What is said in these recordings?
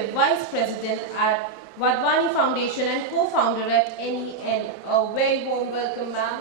Executive Vice President at Wadhwani Foundation and co-founder at NEN. A very warm welcome, ma'am.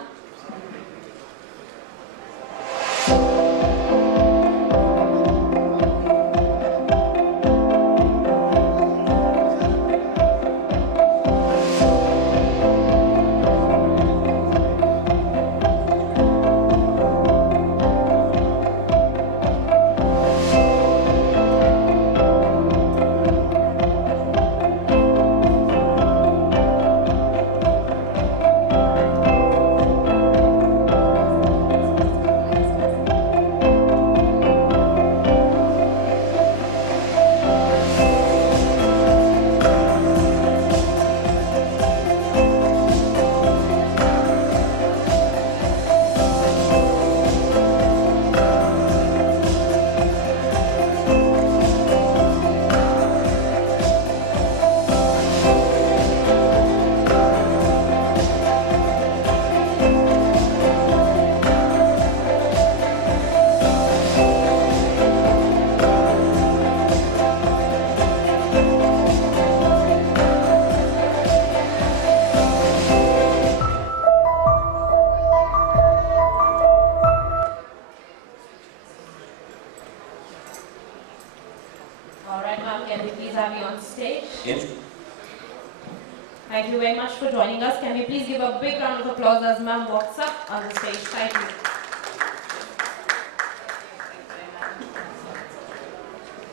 Thank you very much for joining us. Can we please give a big round of applause as ma'am walks up on the stage? Thank you.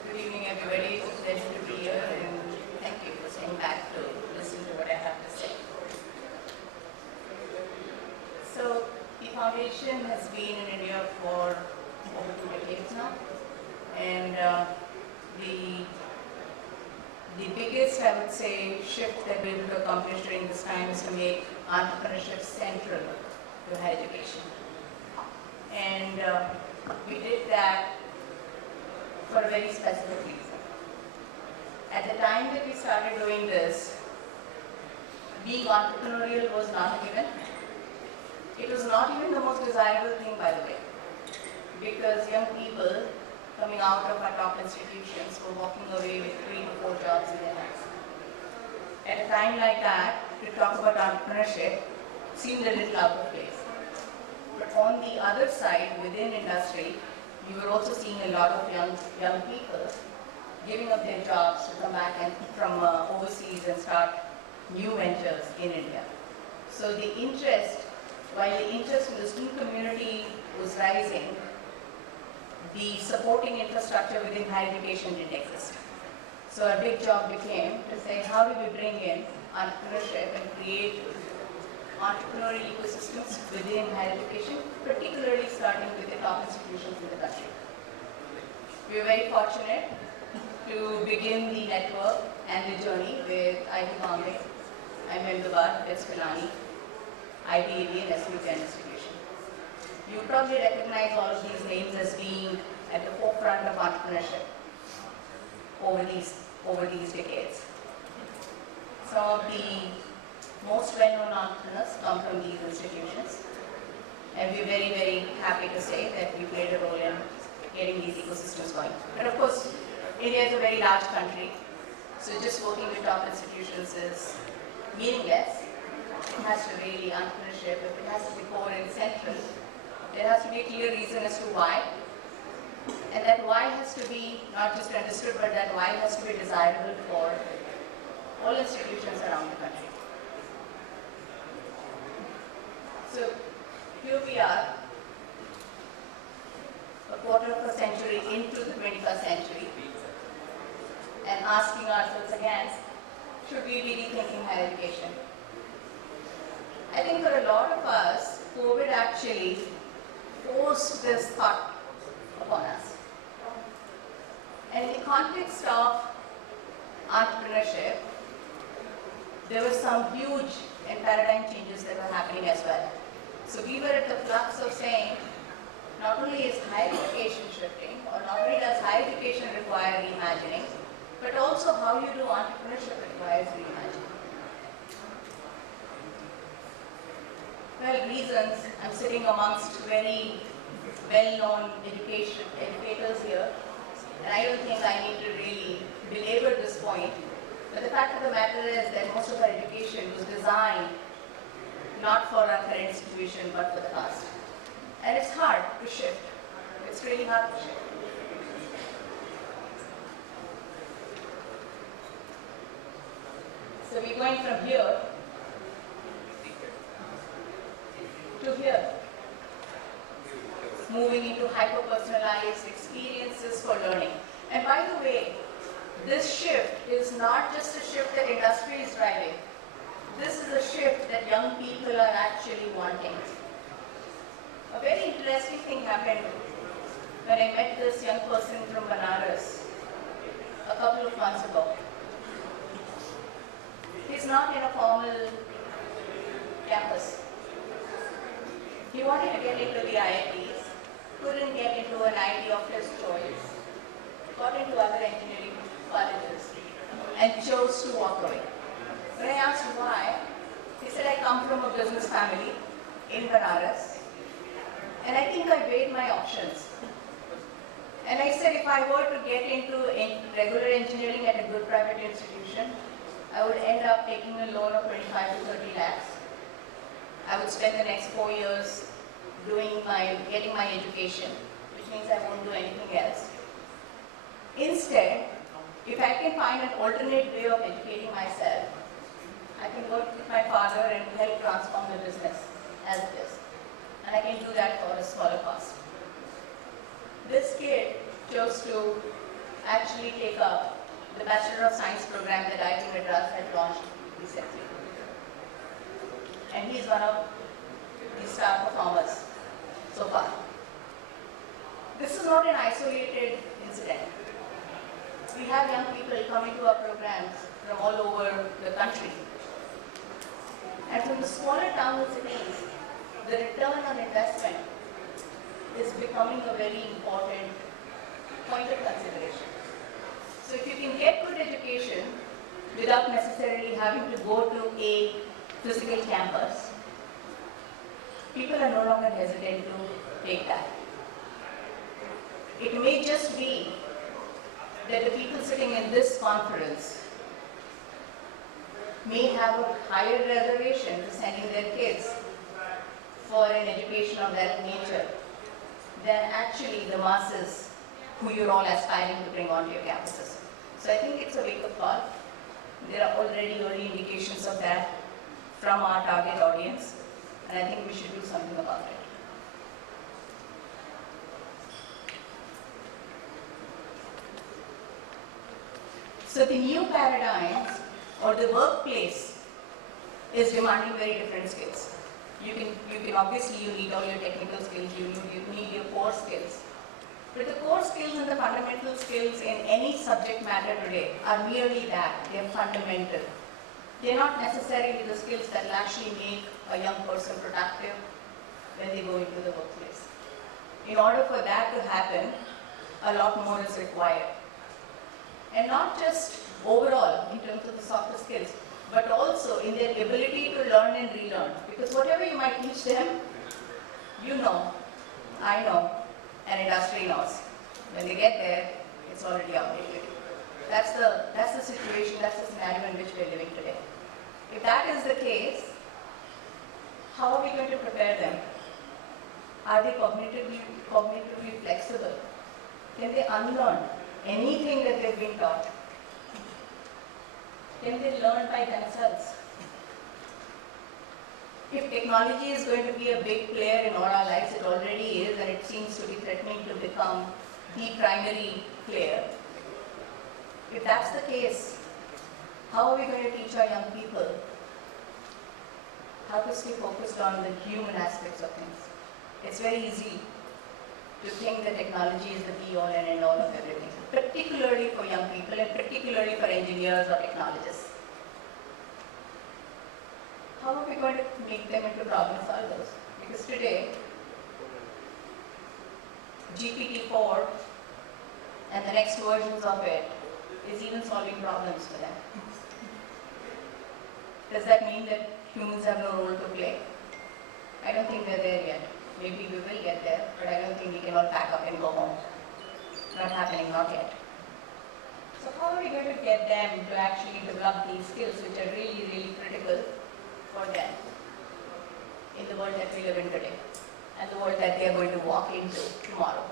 Good evening, everybody. It's a pleasure to be here, and thank you for staying back to listen to what I have to say. So, the foundation has been in India for over 2 decades now, and the biggest, I would say, shift that we're able to accomplish during this time is to make entrepreneurship central to higher education. And we did that for a very specific reason. At the time that we started doing this, being entrepreneurial was not a given. It was not even the most desirable thing, by the way, because young people coming out of our top institutions were walking away with 3 to 4 jobs in their hands. At a time like that, to talk about entrepreneurship seemed a little out of place. But on the other side, within industry, we were also seeing a lot of young people giving up their jobs to come back and from overseas and start new ventures in India. So the interest, while the interest in the student community was rising, the supporting infrastructure within higher education didn't exist. So our big job became to say, how do we bring in entrepreneurship and create entrepreneurial ecosystems within higher education, particularly starting with the top institutions in the country. We were very fortunate to begin the network and the journey with IIT Bombay, IIM Ahmedabad, Pilani, IIT and SUPN institution. You probably recognize all of these names as being at the forefront of entrepreneurship over these decades. Some of the most well-known entrepreneurs come from these institutions, and we're very, very happy to say that we played a role in getting these ecosystems going. But of course, India is a very large country, so just working with top institutions is meaningless. It has to really entrepreneurship, if it has to be core and central, there has to be a clear reason as to why. And that why has to be not just understood, but that why has to be desirable for all institutions around the country. So here we are, a quarter of a century into the 21st century, and asking ourselves again, should we be rethinking higher education? I think for a lot of us, COVID actually forced this thought upon us. And in the context of entrepreneurship, there were some huge and paradigm changes that were happening as well. So we were at the flux of saying, not only is higher education shifting, or not only does higher education require reimagining, but also how you do entrepreneurship requires reimagining. Well, reasons, I'm sitting amongst very well-known educators here. And I don't think I need to really belabor this point. But the fact of the matter is that most of our education was designed not for our current situation, but for the past. And it's hard to shift. It's really hard to shift. So we're going from here to here, moving into hyper-personalized experiences for learning. And by the way, this shift is not just a shift that industry is driving. This is a shift that young people are actually wanting. A very interesting thing happened when I met this young person from Banaras a couple of months ago. He's not in a formal campus. He wanted to get into the IITs, couldn't get into an IIT of his choice, got into other engineering colleges, and chose to walk away. When I asked why, he said, I come from a business family in Banaras, and I think I weighed my options. And I said, if I were to get into regular engineering at a good private institution, I would end up taking a loan of 25 to 30 lakhs. I would spend the next 4 years getting my education, which means I won't do anything else. Instead, if I can find an alternate way of educating myself, I can work with my father and help transform the business as it is. And I can do that for a smaller cost. This kid chose to actually take up the Bachelor of Science program that IIT Madras had launched recently. And he's one of the star performers so far. This is not an isolated incident. We have young people coming to our programs from all over the country. And from the smaller towns and cities, the return on investment is becoming a very important point of consideration. So if you can get good education without necessarily having to go to a physical campus, people are no longer hesitant to take that. It may just be that the people sitting in this conference may have a higher reservation to sending their kids for an education of that nature than actually the masses who you're all aspiring to bring onto your campuses. So I think it's a wake-up call. There are already early indications of that from our target audience, and I think we should do something about it. So the new paradigms or the workplace is demanding very different skills. You need all your technical skills, you need your core skills. But the core skills and the fundamental skills in any subject matter today are merely that, they're fundamental. They're not necessarily the skills that will actually make a young person productive when they go into the workplace. In order for that to happen, a lot more is required. And not just overall in terms of the softer skills, but also in their ability to learn and relearn. Because whatever you might teach them, you know, I know, and industry knows. When they get there, it's already outdated. That's the situation, that's the scenario in which we're living today. If that is the case, how are we going to prepare them? Are they cognitively flexible? Can they unlearn anything that they've been taught? Can they learn by themselves? If technology is going to be a big player in all our lives, it already is, and it seems to be threatening to become the primary player. If that's the case, how are we going to teach our young people how to stay focused on the human aspects of things? It's very easy to think that technology is the be-all and end-all of everything, particularly for young people and particularly for engineers or technologists. How are we going to make them into problem solvers? Because today, GPT-4 and the next versions of it is even solving problems for them. Does that mean that humans have no role to play? I don't think we're there yet. Maybe we will get there, but I don't think we can all pack up and go home. not happening, not yet. So how are we going to get them to actually develop these skills which are really, really critical for them in the world that we live in today and the world that they are going to walk into tomorrow?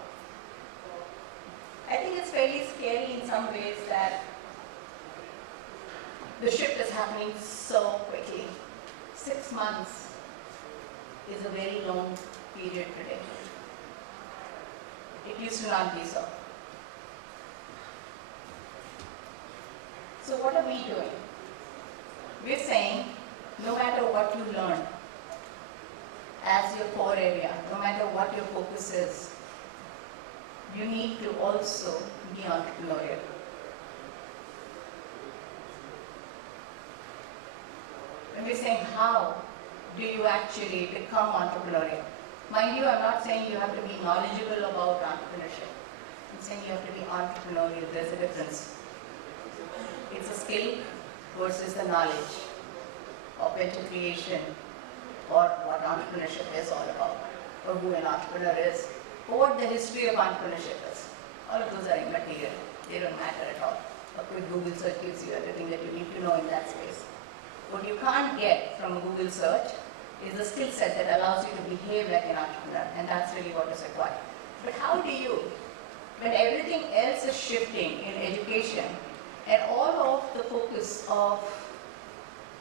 I think it's fairly scary in some ways that the shift is happening so quickly. 6 months is a very long period today. It used to not be so. So what are we doing? We're saying no matter what you learn as your core area, no matter what your focus is, you need to also be entrepreneurial. When we're saying how do you actually become entrepreneurial? Mind you, I'm not saying you have to be knowledgeable about entrepreneurship. I'm saying you have to be entrepreneurial. There's a difference. It's a skill versus the knowledge of venture creation or what entrepreneurship is all about, or who an entrepreneur is, or what the history of entrepreneurship is. All of those are immaterial. They don't matter at all. A quick Google search gives you everything that you need to know in that space. What you can't get from a Google search is the skill set that allows you to behave like an entrepreneur, and that's really what is required. But how do you, when everything else is shifting in education, and all of the focus of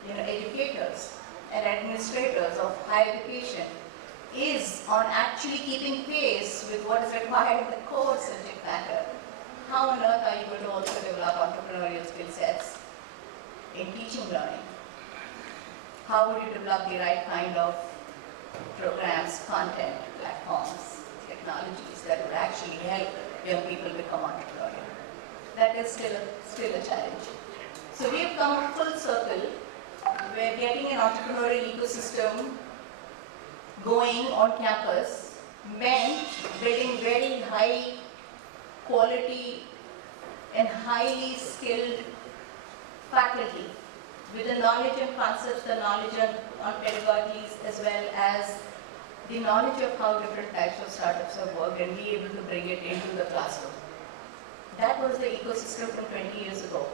educators and administrators of higher education is on actually keeping pace with what is required in the core subject matter, how on earth are you going to also develop entrepreneurial skill sets in teaching learning? How would you develop the right kind of programs, content, platforms, technologies that would actually help young people become entrepreneurial? That is still a challenge. So we have come full circle. We're getting an entrepreneurial ecosystem going on campus, meant building very high quality and highly skilled faculty with the knowledge and concepts, the knowledge on pedagogies, as well as the knowledge of how different types of startups have worked, and be able to bring it into the classroom. That was the ecosystem from 20 years ago.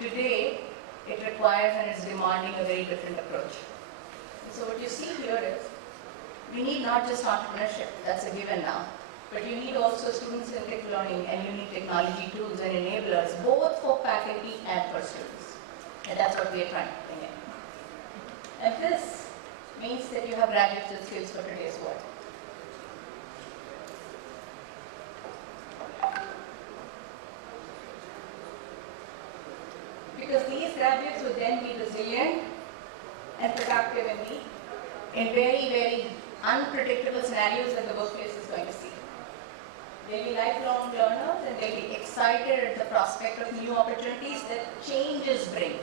Today, it requires and is demanding a very different approach. So what you see here is, we need not just entrepreneurship, that's a given now, but you need also student-centric learning, and you need technology tools and enablers, both for faculty and for students. And that's what we are trying to bring in. And this means that you have graduates with skills for today's world. Because these graduates would then be resilient and productive in very, very unpredictable scenarios that the workplace is going to see. They'll be lifelong learners, and they'll be excited at the prospect of new opportunities that changes bring,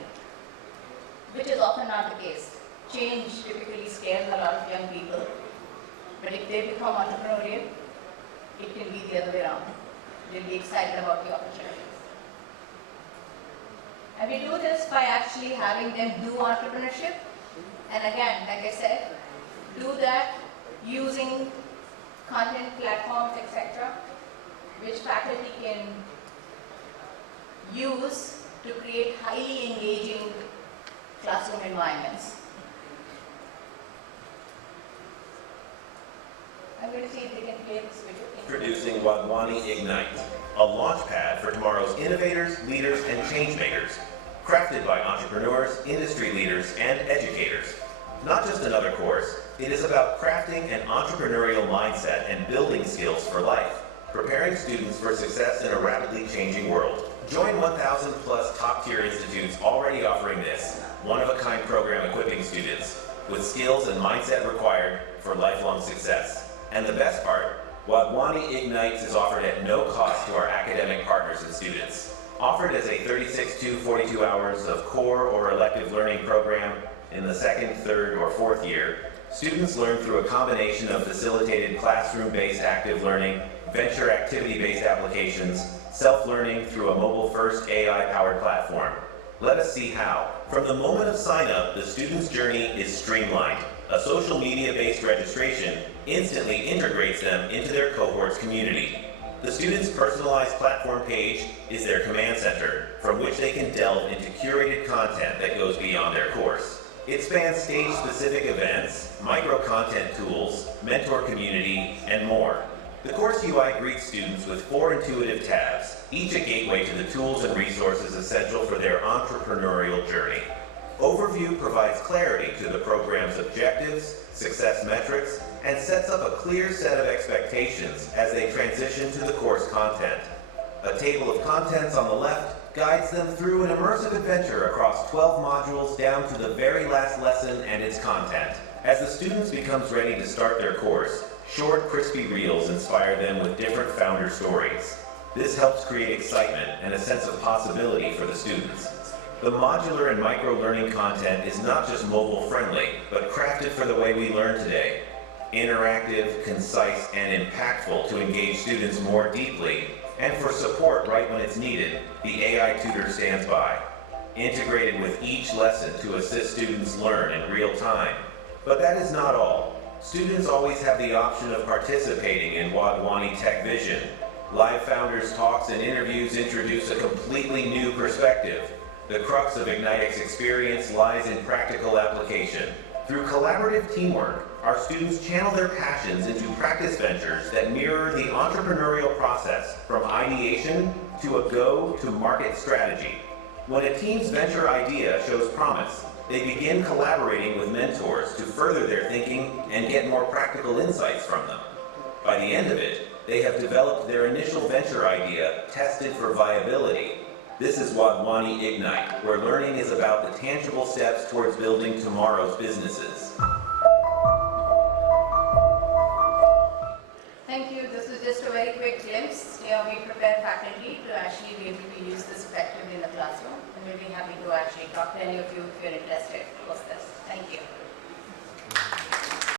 which is often not the case. Change typically scares a lot of young people, but if they become entrepreneurial, it can be the other way around. They'll be excited about the opportunities. And we do this by actually having them do entrepreneurship, and again, like I said, do that using content platforms, etc., which faculty can use to create highly engaging classroom environments. I'm going to see if they can play this video. Introducing Wadhwani Ignite, a launch pad for tomorrow's innovators, leaders, and changemakers, crafted by entrepreneurs, industry leaders, and educators. Not just another course, it is about crafting an entrepreneurial mindset and building skills for life, preparing students for success in a rapidly changing world. Join 1,000 plus top-tier institutes already offering this one-of-a-kind program equipping students with skills and mindset required for lifelong success. And the best part, Wadhwani Ignites is offered at no cost to our academic partners and students. Offered as a 36 to 42 hours of core or elective learning program in the second, third, or fourth year, students learn through a combination of facilitated classroom-based active learning, venture activity-based applications, self-learning through a mobile-first AI-powered platform. Let us see how. From the moment of sign-up, the student's journey is streamlined. A social media-based registration instantly integrates them into their cohort's community. The students' personalized platform page is their command center, from which they can delve into curated content that goes beyond their course. It spans stage-specific events, micro-content tools, mentor community, and more. The course UI greets students with 4 intuitive tabs, each a gateway to the tools and resources essential for their entrepreneurial journey. Overview provides clarity to the program's objectives, success metrics, and sets up a clear set of expectations as they transition to the course content. A table of contents on the left guides them through an immersive adventure across 12 modules down to the very last lesson and its content. As the students becomes ready to start their course, short, crispy reels inspire them with different founder stories. This helps create excitement and a sense of possibility for the students. The modular and micro-learning content is not just mobile-friendly, but crafted for the way we learn today. Interactive, concise, and impactful to engage students more deeply, and for support right when it's needed, the AI tutor stands by. Integrated with each lesson to assist students learn in real time. But that is not all. Students always have the option of participating in Wadhwani Tech Vision. Live founders talks and interviews introduce a completely new perspective. The crux of Ignite's experience lies in practical application. Through collaborative teamwork, our students channel their passions into practice ventures that mirror the entrepreneurial process from ideation to a go-to-market strategy. When a team's venture idea shows promise, they begin collaborating with mentors to further their thinking and get more practical insights from them. By the end of it, they have developed their initial venture idea tested for viability. This is Wadhwani Ignite, where learning is about the tangible steps towards building tomorrow's businesses. Thank you. This is just a very quick glimpse. Here we prepare faculty to actually be able to use this effectively in the classroom. And we'll be happy to actually talk to any of you if you're interested post this. Thank you.